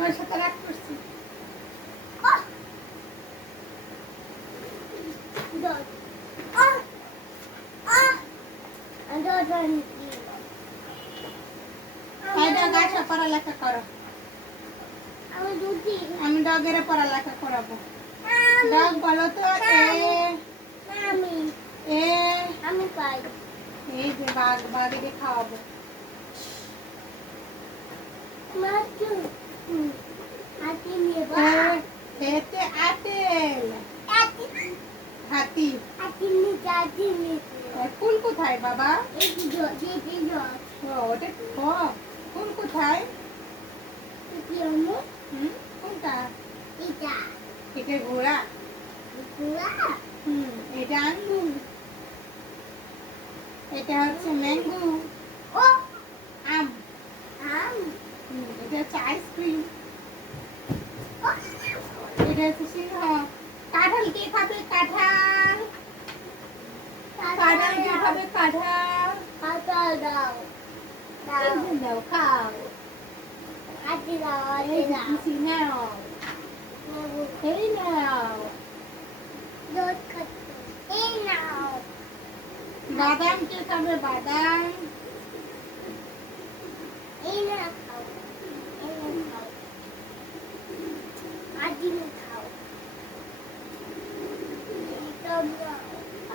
তোমার সাথে রাগ করছি। পড়ালেখা করো। আমি ডগের পড়ালেখা করাবো। ডগ বলো তো এই যে বাঘকে খাওয়াবো। এতে আপেল, হাতি। ফুল কোথায় বাবা? ওটা ফুল কোথায়? কোনটা? এটা ঘোড়া। এটা আঙ্গুর। এটা হচ্ছে ম্যাঙ্গো। আম। এটা হচ্ছে আইসক্রিম। এটা হচ্ছে সিংহ। কাঁঠাল কে খাবে? কাঁঠাল। কাঁঠাল কে খাবে? কাঁঠাল। দাও খাও। নাও এই নাও। বাদাম কে খাবে? বাদাম।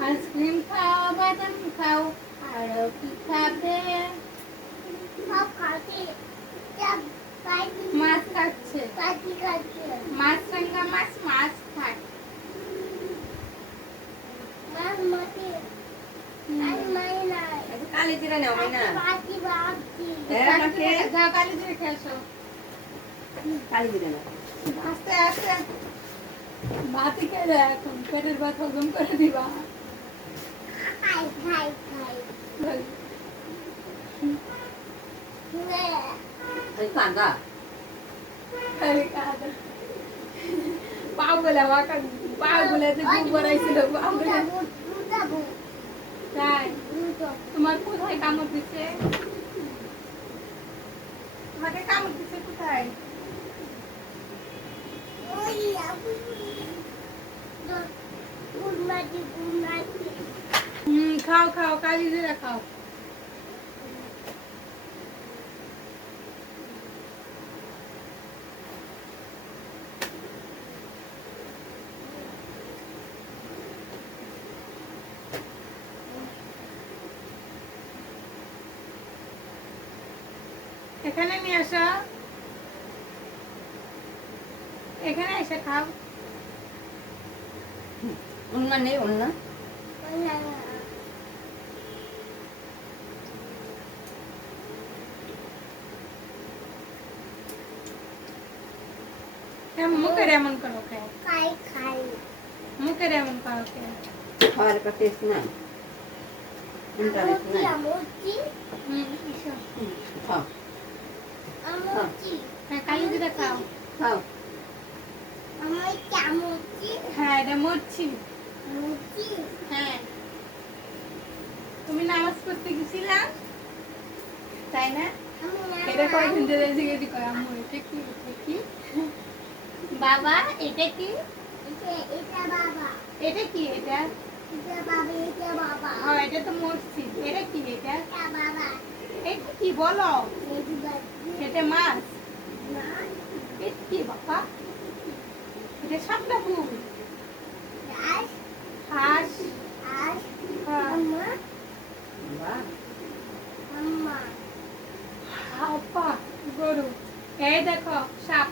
আইসক্রিম খাও, বাদাম খাও, আর কি খাবে? মাছ খাচ্ছে। মাছ রাঙ্গা মাছ খায়। কালি জিরা নাও না। যাও কালি জিরা খেয়ে আসো। কালি জিরা নাও। আস্তে আস্তে ভাতই খেয়ে যায় এখন। পেটের ভাত হজম করে দিবা। কাঁদা পাগুলা পাগুলাতে গুড় বাড়াইছিল। তাই তোমার কোথায় কামড় দিচ্ছে? তোমাকে কামড় দিচ্ছে কোথায়? খাও খাও কালি জিরা খাও। এখানে নিয়ে আসো। এখানে এসে খাও। উন্না নেই উন্না। মুখের এমন করো কে? মুখের এমন করো কে? খাওয়ার একটা টেস্ট না। ইন্টারেস্ট না। খাও। হ্যাঁ কালি জিরা খাও। খাও। হ্যাঁ এটা মরছি। হ্যাঁ তুমি নামাজ পড়তে গেছিলা তাই না? এটা কয়দিন ধরে জিজ্ঞেস করে আম্মু এটা কি? এটা কি বাবা? এটা কি? এটা কি? এটা এটা তো মসজিদ। এটা কি? এটা এটা কি বলো? এটা মাছ। এটা কি বাবা? এটা সাপটা ফুল। হাঁস। আপা গরু। এই দেখো সাপ।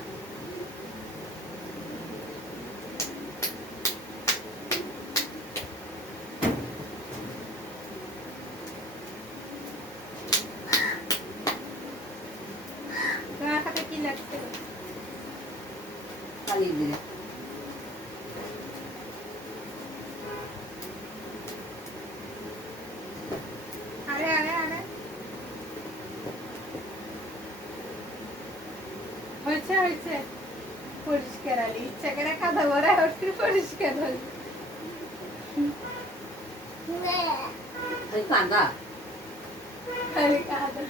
তোমার হাতে কি লাগছে? কালি জিরা। আরে আরে আরে হয়েছে হয়েছে। পরিষ্কার আলি ইচ্ছা করে কাদা ভরা ওঠে পরিষ্কার হল। কাঁদা। আরে কাদা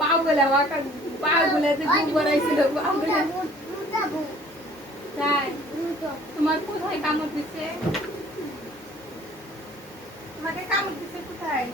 পাগলা বাঁকা পা গুলাতে গু করাইছিল তাই তোমার কোথায় কামড় দিছে তোমাকে কামড় দিছে কোথায়